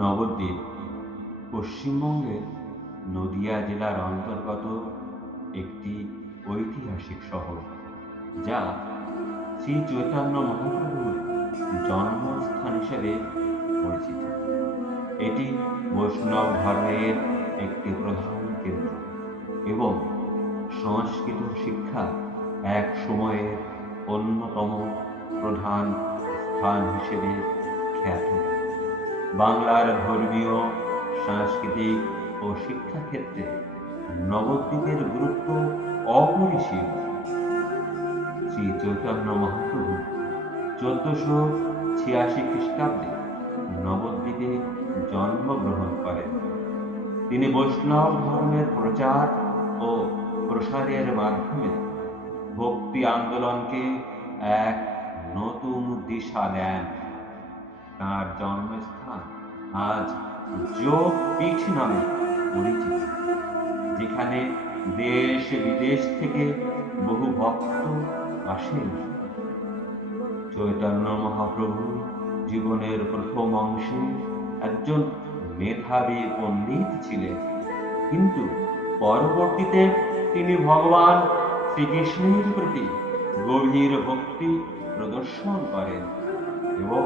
নবদ্বীপ পশ্চিমবঙ্গের নদিয়া জেলার অন্তর্গত একটি ঐতিহাসিক শহর, যা শ্রী চৈতন্য মহাপ্রভুর জন্মস্থান হিসেবে পরিচিত। এটি বৈষ্ণব ধর্মের একটি প্রধান কেন্দ্র এবং সংস্কৃত শিক্ষার এক সময়ের অন্যতম প্রধান স্থান হিসেবে খ্যাত। বাংলার ধর্মীয়, সাংস্কৃতিক ও শিক্ষা ক্ষেত্রে নবদ্বীপের গুরুত্ব অপরিসীম। শ্রী চৈতন্য মহাপ্রভু 1486 খ্রিস্টাব্দে নবদ্বীপে জন্মগ্রহণ করেন। তিনি বৈষ্ণব ধর্মের প্রচার ও প্রসারের মাধ্যমে ভক্তি আন্দোলনকে এক নতুন দিশা দেন। তাঁর জন্মস্থান আজ যোগপীঠ নামে পরিচিত, যেখানে দেশ বিদেশ থেকে বহু ভক্ত আসেন। চৈতন্য মহাপ্রভু জীবনের প্রথম অংশে একজন মেধাবী পণ্ডিত ছিলেন, কিন্তু পরবর্তীতে তিনি ভগবান শ্রীকৃষ্ণের প্রতি গভীর ভক্তি প্রদর্শন করেন এবং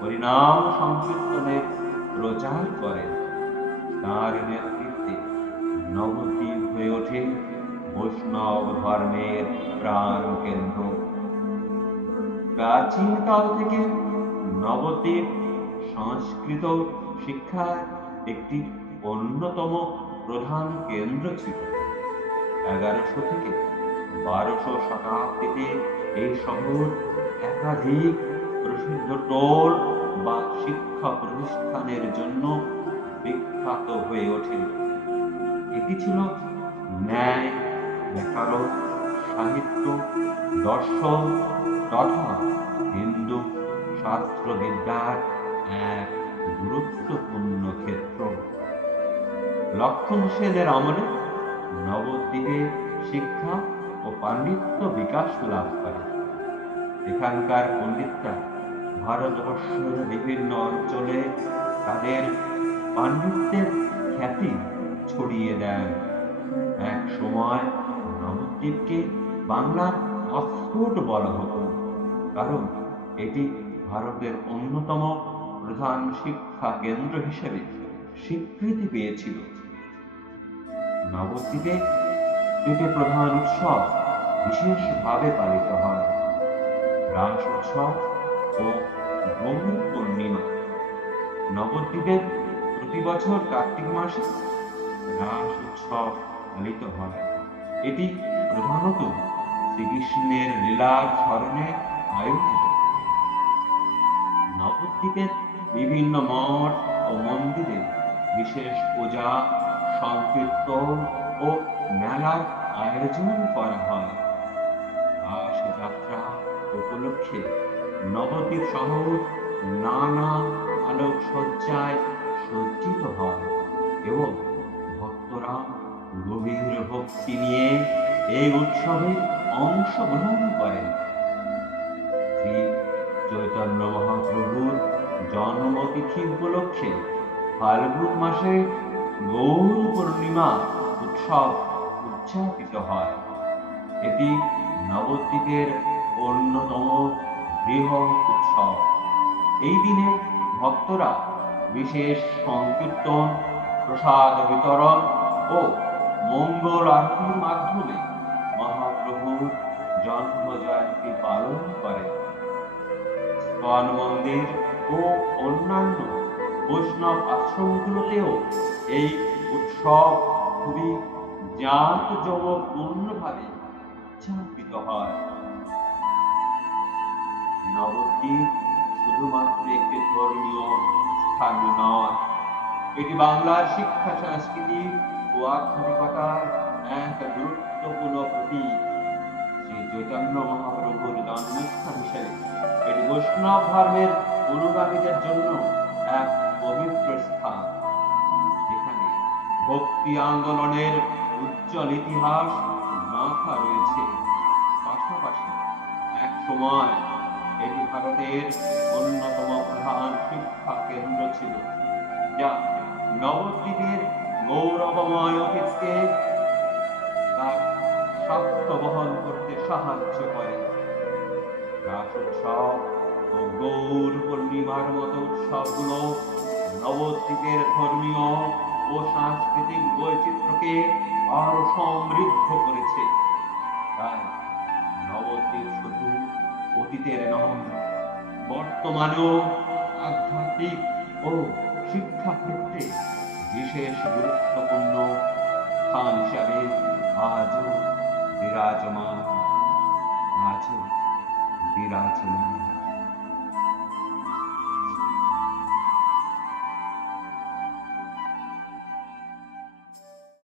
হরিনাম সংকীর্তনের প্রচার করেন। তাঁর নেতৃত্বে নবদ্বীপ হয়ে ওঠে বৈষ্ণব ধর্মের প্রাণ কেন্দ্র। প্রাচীনকাল থেকে নবদ্বীপ সংস্কৃত শিক্ষার একটি অন্যতম প্রধান কেন্দ্র ছিল। 1100 থেকে 1200 শতাব্দীতে এই শহর একাধিক প্রসিদ্ধ টোল বা শিক্ষা প্রতিষ্ঠানের জন্য বিখ্যাত হয়ে ওঠে। এটি ছিল ন্যায়, ব্যাকরণ, সাহিত্য, দর্শন তথা হিন্দু শাস্ত্রবিদ্যার এক গুরুত্বপূর্ণ ক্ষেত্র। লক্ষণ সেনের আমলে নবদ্বীপে শিক্ষা ও পাণ্ডিত্য বিকাশ লাভ করে। এখানকার পণ্ডিতরা ভারতবর্ষের বিভিন্ন অঞ্চলে তাদের পাণ্ডিত্যের খ্যাতি ছড়িয়ে দেন। এক সময় নবদ্বীপকে বাংলার অক্সফোর্ড বলা হতো, কারণ এটি ভারতের অন্যতম প্রধান শিক্ষা কেন্দ্র হিসেবে স্বীকৃতি পেয়েছিল। নবদ্বীপে দুটি প্রধান উৎসব বিশেষভাবে পালিত হয়: রাস উৎসব ও গৌর পূর্ণিমা। নবদ্বীপে প্রতি বছর কার্তিক মাসে রাস উৎসব পালিত হয়। এটি প্রধানত শ্রীকৃষ্ণের লীলার স্মরণে আয়োজিত। নবদ্বীপের বিভিন্ন মঠ ও মন্দিরে বিশেষ পূজা, সংকীর্তন ও মেলার আয়োজন করা হয়। রাস যাত্রা উপলক্ষে নবদ্বীপ শহর নানা আলোকসজ্জায় সজ্জিত হয় এবং ভক্তরা গভীর ভক্তি নিয়ে এই উৎসবে অংশগ্রহণ করেন। শ্রী চৈতন্য মহাপ্রভুর জন্মতিথি উপলক্ষে ফাল্গুন মাসে গৌর পূর্ণিমা উৎসব উদযাপিত হয়। এটি নবদ্বীপের অন্যতম বৃহৎ উৎসব। এই দিনে ভক্তরা বিশেষ সংকীর্তন, প্রসাদ বিতরণ ও মঙ্গল আরতির মাধ্যমে মহাপ্রভুর জন্ম জয়ন্তী পালন করে। ইস্কন মন্দির ও অন্যান্য বৈষ্ণব আশ্রমগুলোতেও এই উৎসব খুবই জাঁকজমকপূর্ণভাবে উদযাপিত হয়। নবদ্বীপ শুধুমাত্র একটি ধর্মীয় স্থান নয়, এটি বাংলার শিক্ষা, সংস্কৃতি ও আধ্যাত্মিকতার এক গুরুত্বপূর্ণ প্রতীক। শ্রী চৈতন্য মহাপ্রভুর জন্মস্থান হিসেবে এটি বৈষ্ণব ধর্মের অনুগামীদের জন্য এক পবিত্র স্থান, যেখানে ভক্তি আন্দোলনের উজ্জ্বল ইতিহাস গাঁথা রয়েছে। পাশাপাশি এক সময় এটি ভারতের অন্যতম প্রধান শিক্ষা কেন্দ্র ছিল। যা নবদ্বীপের গৌরবময় অতীতকে তার সাক্ষ্য বহন করতে সাহায্য করে। রাস উৎসব ও গৌর পূর্ণিমার মতো উৎসবগুলো নবদ্বীপের ধর্মীয় ও সাংস্কৃতিক বৈচিত্র্যকে আরো সমৃদ্ধ করেছে। তাই নবদ্বীপ শুধু অতীতের নয়, বর্তমানেও আধ্যাত্মিক ও শিক্ষা ক্ষেত্রে বিশেষ গুরুত্বপূর্ণ স্থান হিসাবে আজও বিরাজমান আজও বিরাজমান।